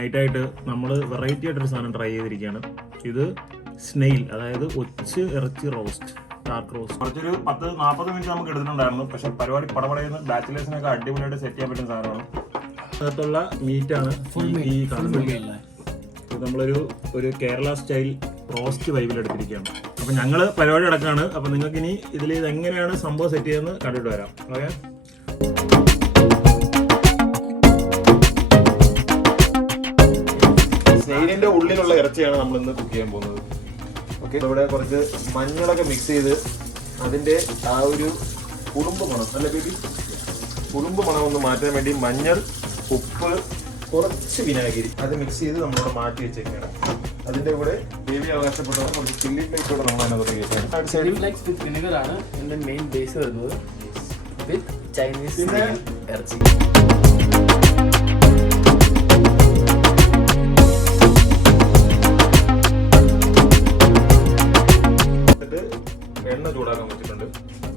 നൈറ്റായിട്ട് നമ്മൾ വെറൈറ്റി ആയിട്ടൊരു സാധനം ട്രൈ ചെയ്തിരിക്കുകയാണ്. ഇത് സ്നെയിൽ, അതായത് ഒച്ച് ഇറച്ചി റോസ്റ്റ്, ഡാർക്ക് റോസ്റ്റ്. കുറച്ചൊരു 10-40 മിനിറ്റ് നമുക്ക് എടുത്തിട്ടുണ്ടായിരുന്നു. പക്ഷെ പരിപാടി പടപടയുന്ന ബാച്ചിലേഴ്സിനൊക്കെ അടിപൊളിയായിട്ട് സെറ്റ് ചെയ്യാൻ പറ്റുന്ന സാധനമാണ്. അതിനകത്തുള്ള മീറ്റാണ് ഈ കാണുന്നത്. നമ്മളൊരു കേരള സ്റ്റൈൽ റോസ്റ്റ് വൈബിൽ എടുത്തിരിക്കുകയാണ്. അപ്പം ഞങ്ങൾ പരിപാടി നടക്കുകയാണ്. അപ്പം നിങ്ങൾക്ക് ഇനി ഇതിൽ ഇതെങ്ങനെയാണ് സംഭവം സെറ്റ് ചെയ്യുന്നത് കണ്ടിട്ട് വരാം. ഓക്കെ, സ്നെയിലിന്റെ ഉള്ളിലുള്ള ഇറച്ചിയാണ് നമ്മൾ ഇന്ന് കുക്ക് ചെയ്യാൻ പോകുന്നത്. ഓക്കെ, ഇവിടെ കുറച്ച് മഞ്ഞളൊക്കെ മിക്സ് ചെയ്ത് അതിന്റെ ആ ഒരു കുടുംബ മണം, അല്ല ബേബി, കുടുംബ മണം ഒന്ന് മാറ്റാൻ വേണ്ടി മഞ്ഞൾ, ഉപ്പ്, കുറച്ച് വിനാഗിരി അത് മിക്സ് ചെയ്ത് നമ്മളിവിടെ മാറ്റി വെച്ചേക്കാണ്. അതിന്റെ കൂടെ ബേബി അവകാശപ്പെട്ട കുറച്ച് ചില്ലി ഫ്ലേക്സ് കൂടെ നമ്മൾ അതിനകത്ത് കേൾക്കാം. ചില്ലി ഫ്ലേക്സ് വിത്ത് വിനെഗർ ആണ് ഇതിന്റെ മെയിൻ ബേസ് വരുന്നത്. വിത്ത് ചൈനീസ് ഇറച്ചി. എണ്ണ ചൂടാക്കാൻ വെച്ചിട്ടുണ്ട്.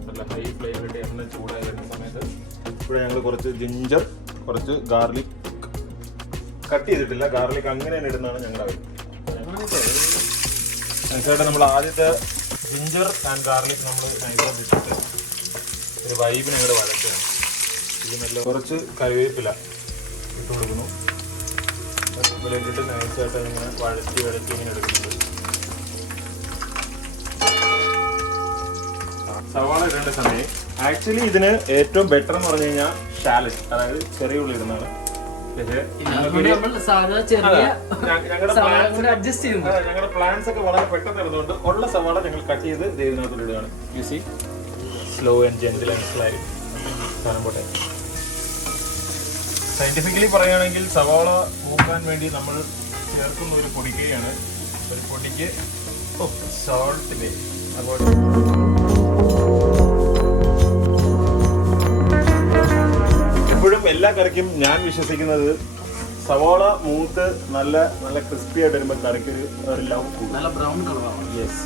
നല്ല ഹൈ ഫ്ലെയിമിലിട്ട് എണ്ണ ചൂടായി വരുന്ന സമയത്ത് ഇവിടെ ഞങ്ങൾ കുറച്ച് ജിഞ്ചർ, കുറച്ച് ഗാർലിക് കട്ട് ചെയ്തിട്ടില്ല, ഗാർലിക് അങ്ങനെ തന്നെ ഇടുന്നതാണ് ഞങ്ങളുടെ അവർ. നൈസായിട്ട് നമ്മൾ ആദ്യത്തെ ജിഞ്ചർ ആൻഡ് ഗാർലിക് നമ്മൾ നൈസായിട്ട് ഇട്ടിട്ട് ഒരു വൈബിന് ഞങ്ങൾ വഴക്കുകയാണ്. ഇതിനെല്ലാം കുറച്ച് കറിവേപ്പില ഇട്ട് കൊടുക്കുന്നു. കറിവേപ്പില ഇട്ടിട്ട് നൈസായിട്ട് ഇങ്ങനെ വഴറ്റി ഇങ്ങനെ എടുക്കുന്നുണ്ട്. സവാള ഇടേണ്ട സമയം ആക്ച്വലി ഇതിന് ഏറ്റവും ബെറ്റർ എന്ന് പറഞ്ഞു കഴിഞ്ഞാൽ ഷാലറ്റ്, അതായത് ചെറിയ ഉള്ളി ഇടുന്നതാണ്. ഞങ്ങളുടെ പ്ലാൻസ് ഒക്കെ വളരെ പെട്ടെന്ന് ഇടുന്നതുകൊണ്ട് ഉള്ള സവാള ഞങ്ങൾ കട്ട് ചെയ്ത് ഇതിനകത്തോട് ഇടുകയാണ്. You see, slow and gentle and slide സാധനം പോട്ടെ. സയന്റിഫിക്കലി പറയുകയാണെങ്കിൽ സവാള മൂക്കാൻ വേണ്ടി നമ്മൾ ചേർക്കുന്ന ഒരു പൊടിക്കയാണ്. ഒരു പൊടിക്ക് സോൾട്ടില്ലേ അതുപോലെ എപ്പോഴും എല്ലാ കറിക്കും ഞാൻ വിശ്വസിക്കുന്നത് സവാള മൂത്ത് നല്ല നല്ല ക്രിസ്പി ആയിട്ട് വരുമ്പോൾ കറിക്ക് ഒരു ലവ് കൂടും, നല്ല ബ്രൗൺ കളറാണ്. യെസ്,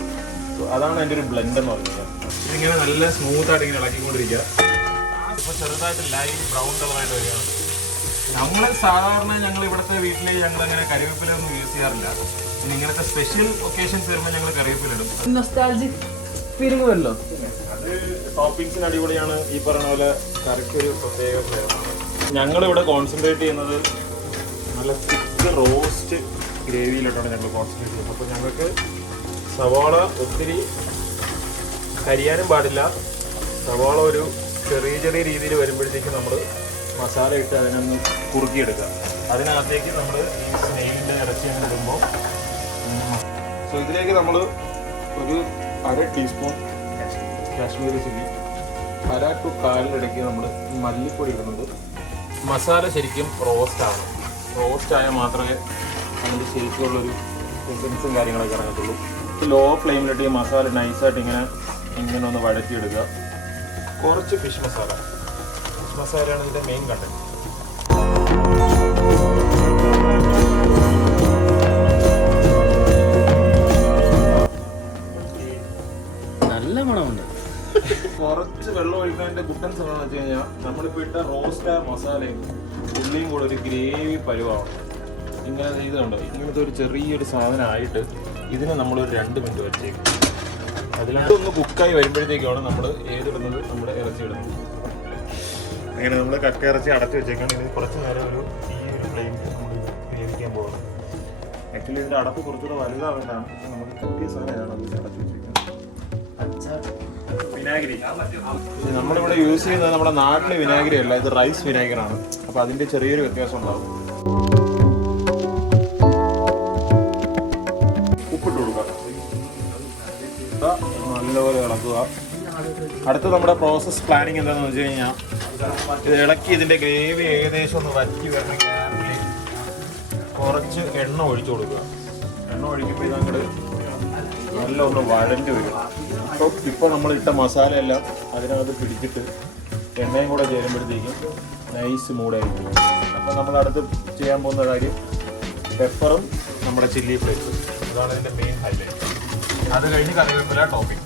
അതാണ് എൻ്റെ ഒരു ബ്ലെൻഡ് എന്ന് പറഞ്ഞാൽ. ഇതിങ്ങനെ നല്ല സ്മൂത്ത് ആയിട്ട് ഇങ്ങനെ ഇളക്കിക്കൊണ്ടിരിക്കുക. ഇപ്പോൾ ചെറുതായിട്ട് ലൈറ്റ് ബ്രൗൺ കളറായിട്ട് വരികയാണ്. നമ്മൾ സാധാരണ ഞങ്ങൾ ഇവിടുത്തെ വീട്ടിൽ ഞങ്ങൾ അങ്ങനെ കറിവേപ്പില ഒന്നും യൂസ് ചെയ്യാറില്ല. പിന്നെ ഇങ്ങനത്തെ സ്പെഷ്യൽ ഒക്കേഷൻസ് വരുമ്പോൾ ഞങ്ങൾ കറിവേപ്പില ഇടും. നൊസ്റ്റാൾജിക് ഫീലിംഗ് വല്ലോ. അത് ടോപ്പിംഗ്സിന് അടിപൊളിയാണ്. ഈ പറയുന്ന പോലെ കറിക്കൊരു പ്രത്യേക ഫ്ലേവറാണ്. ഞങ്ങളിവിടെ കോൺസെൻട്രേറ്റ് ചെയ്യുന്നത് നല്ല തിക്ക് റോസ്റ്റ് ഗ്രേവിയിലോട്ടാണ് ഞങ്ങൾ കോൺസെൻട്രേറ്റ് ചെയ്യുന്നത്. അപ്പോൾ ഞങ്ങൾക്ക് സവാള ഒത്തിരി കരിയാനും പാടില്ല. സവാള ഒരു ചെറിയ ചെറിയ രീതിയിൽ വരുമ്പോഴത്തേക്ക് നമ്മൾ മസാല ഇട്ട് അതിനൊന്ന് കുറുക്കിയെടുക്കുക. അതിനകത്തേക്ക് നമ്മൾ ഈ സ്നെയിലിൻ്റെ ഇറച്ചി അങ്ങനെ ഇടുമ്പോൾ ഇതിലേക്ക് നമ്മൾ ഒരു 1/2 ടീസ്പൂൺ കാശ്മീരി ചില്ലി, 1/2 to 1/4 ഇടയ്ക്ക് നമ്മൾ മല്ലിപ്പൊടി ഇടുന്നുണ്ട്. മസാല ശരിക്കും റോസ്റ്റാണ്. റോസ്റ്റായാൽ മാത്രമേ അതിൻ്റെ ശരിക്കുള്ളൊരു എസൻസും കാര്യങ്ങളൊക്കെ ഇറങ്ങത്തുള്ളൂ. ലോ ഫ്ലെയിമിലിട്ട് ഈ മസാല നൈസായിട്ട് ഇങ്ങനെ ഒന്ന് വഴറ്റിയെടുക്കുക. കുറച്ച് ഫിഷ് മസാലയാണ് ഇതിൻ്റെ മെയിൻ കണ്ടന്റ്. നല്ല മണമുണ്ട്. കുറച്ച് വെള്ളം ഒഴിക്കുന്നതിൻ്റെ ഗുഡൻസ് എന്താണെന്ന് വെച്ച് കഴിഞ്ഞാൽ നമ്മളിപ്പോൾ ഇട്ട റോസ്റ്റ് മസാലയും ഉള്ളിയും കൂടെ ഒരു ഗ്രേവി പരുവാണ്. ഇങ്ങനെ ചെയ്തുകൊണ്ട് ഇങ്ങനത്തെ ഒരു ചെറിയൊരു സാധനമായിട്ട് ഇതിന് നമ്മളൊരു 2 മിനിറ്റ് വെച്ചേക്കും. അതിലൊന്ന് കുക്കായി വരുമ്പോഴത്തേക്കാണ് നമ്മൾ ഏതിടുന്നത്, നമ്മുടെ ഇറച്ചി ഇടുന്നത്. അങ്ങനെ നമ്മൾ കക്ക ഇറച്ചി അടച്ച് വെച്ചേക്കാണ്. ഇത് കുറച്ച് നേരം ഈ ഒരു ഫ്ലെയിമിൽ നമ്മൾ വേവിക്കാൻ പോകണം. ആക്ച്വലി ഇതിൻ്റെ അടപ്പ് കുറച്ചുകൂടെ വലുതാവേണ്ടതാണ്. പക്ഷെ നമുക്ക് കിട്ടിയ സാധനമാണ് അത് അടച്ച് വെച്ചേക്കുന്നത്. വിനാഗിരി നമ്മളിവിടെ യൂസ് ചെയ്യുന്നത് നമ്മുടെ നാട്ടിലെ വിനാഗിരി അല്ല, ഇത് റൈസ് വിനാഗിറാണ്. അപ്പോൾ അതിൻ്റെ ചെറിയൊരു വ്യത്യാസം ഉണ്ടാവും. ഉപ്പിട്ട് കൊടുക്കുക, നല്ലപോലെ ഇളക്കുക. അടുത്ത നമ്മുടെ പ്രോസസ് പ്ലാനിങ് എന്താണെന്ന് വെച്ച് കഴിഞ്ഞാൽ ഇത് ഇളക്കി ഇതിൻ്റെ ഗ്രേവി ഏകദേശം ഒന്ന് വറ്റി വരുന്ന ഗ്യാപ്പിൽ കുറച്ച് എണ്ണ ഒഴിച്ചു കൊടുക്കുക. എണ്ണ ഒഴിക്കുമ്പോൾ ഇതങ്ങോട്ട് നല്ല ഒന്ന് വഴണ്ടി വരും. അപ്പോൾ ഇപ്പോൾ നമ്മളിട്ട മസാലയെല്ലാം അതിനകത്ത് പിടിച്ചിട്ട് എണ്ണയും കൂടെ ചേരുമ്പോഴത്തേക്കും നൈസ് മൂടായിരിക്കും. അപ്പോൾ നമ്മൾ അടുത്ത് ചെയ്യാൻ പോകുന്ന കാര്യം പെപ്പറും നമ്മുടെ ചില്ലി ഫ്ലേക്സും, അതാണ് ഇതിൻ്റെ മെയിൻ ഹൈലൈറ്റ്. അത് കഴിഞ്ഞ് കറിവേപ്പില ടോപ്പിംഗ്.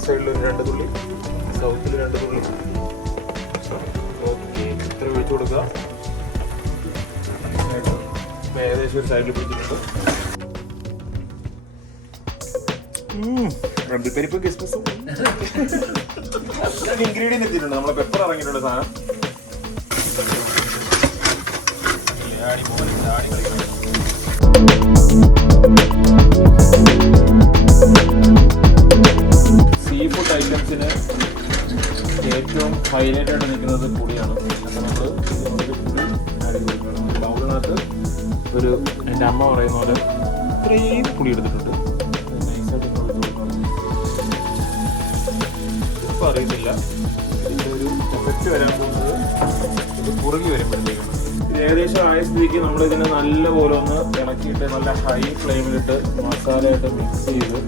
നോർത്ത് സൈഡിൽ ഒരു 2 തുള്ളി, സൗത്തിൽ 2 തുള്ളി. ഓക്കെ, ഇത്ര ഒഴിച്ചു കൊടുക്കുക. ഏകദേശം ഒരു സൈഡിൽ പിടിച്ചിട്ടുണ്ട്. പരിപ്പ് കിസ്മിസും ഇൻഗ്രീഡിയന്റ് എത്തിയിട്ടുണ്ട്. നമ്മളെ പെപ്പർ ഇറങ്ങിയിട്ടുണ്ട് സാധനം. സീ ഫുഡ് ഐറ്റംസിന് ഏറ്റവും ഹൈലൈറ്റ് ആയിട്ട് നിൽക്കുന്നത് പൊടിയാണ്. അപ്പോൾ നമ്മൾ ബൗളിനകത്ത് ഒരു എൻ്റെ അമ്മ പറയുന്ന പോലെ ഇത്രയും പുളി എടുത്തിട്ടുണ്ട്. ഇപ്പം അറിയത്തില്ല ഇതിൻ്റെ ഒരു എഫക്റ്റ് വരാൻ പോകുന്നത് ഇത് കുറുകി വരുമ്പോഴത്തേക്കാണ്. ഇത് ഏകദേശം ആയ സ്ഥിതിക്ക് നമ്മളിതിനെ നല്ലപോലെ ഒന്ന് ഇളക്കിയിട്ട് നല്ല ഹൈ ഫ്ലെയിമിലിട്ട് മസാലയായിട്ട് മിക്സ് ചെയ്ത്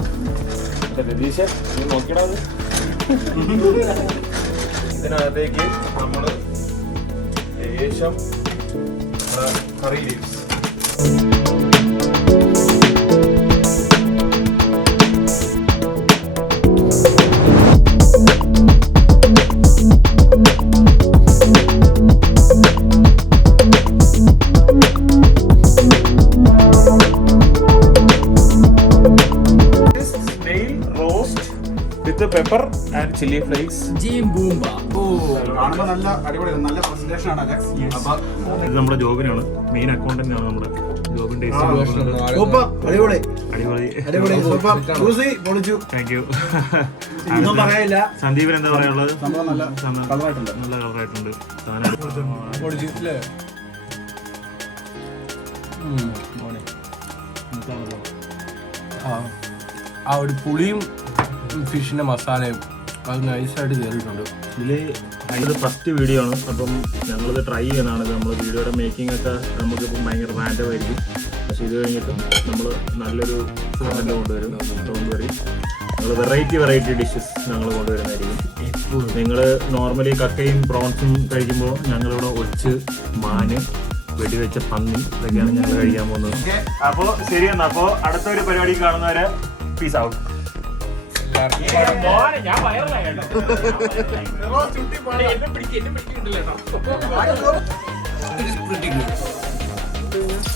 രതീഷ് ഇത് നോക്കിയിടാ. ഇതിനകത്തേക്ക് നമ്മൾ ഏകദേശം കറി leaves with pepper and chili flakes. Jim Boomba. കാണുമ്പോൾ നല്ല അടിപൊളിയാണ്, നല്ല പ്രസന്റേഷൻ ആണ് അലക്സ്. ഇത് നമ്മുടെ ജോബിനാണ്, മെയിൻ അക്കൗണ്ടന്റ് ആണ് നമ്മുടെ ജോബിൻ. അടിപൊളി അടിപൊളി അടിപൊളി പൊളിച്ചു. Thank you. ഒന്നും പറയാനില്ല. സന്ദീപിന് എന്താ പറയാനുള്ളത്? നല്ല കളറായിട്ടുണ്ട്, നല്ല കളറായിട്ടുണ്ട്. പൊളിച്ചു അല്ലേ? ആ ഒരു പുളിയും ഫിഷിന്റെ മസാലയും അത് നൈസായിട്ട് കയറിയിട്ടുണ്ട്. ഇത് ഫസ്റ്റ് വീഡിയോ ആണ്, അപ്പം ഞങ്ങളിത് ട്രൈ ചെയ്യുന്നതാണ്. നമ്മൾ വീഡിയോയുടെ മേക്കിംഗ് ഒക്കെ നമുക്കിപ്പം ഭയങ്കര റാൻഡം ആയിരിക്കും. പക്ഷേ ഇത് കഴിഞ്ഞിട്ടും നമ്മൾ നല്ലൊരു കണ്ടന്റ് കൊണ്ടുവരും. ഞങ്ങൾ വെറൈറ്റി ഡിഷസ് ഞങ്ങൾ കൊണ്ടുവരുന്നതായിരിക്കും. നിങ്ങൾ നോർമലി കക്കയും പ്രോൺസും കഴിക്കുമ്പോൾ ഞങ്ങളിവിടെ ഒച്ച്, മാന്, വെടിവെച്ച പന്നി ഇതൊക്കെയാണ് ഞങ്ങൾ കഴിക്കാൻ പോകുന്നത്. അപ്പോൾ ശരി എന്നാ, അപ്പോൾ അടുത്തൊരു പരിപാടി കാണുന്നവരെ പീസ് ഔട്ട്.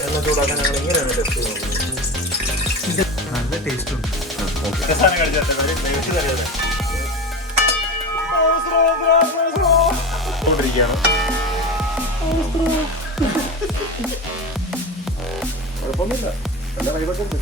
എണ്ണ ചൂടാക്കാൻ ഞങ്ങൾ ഇങ്ങനെയാണ് ടെസ്റ്റ് ചെയ്യുന്നത്. നല്ല ടേസ്റ്റ് ഉണ്ട്. കുഴപ്പമൊന്നുമില്ല, നല്ല വൈബൊക്കെ ഉണ്ട്.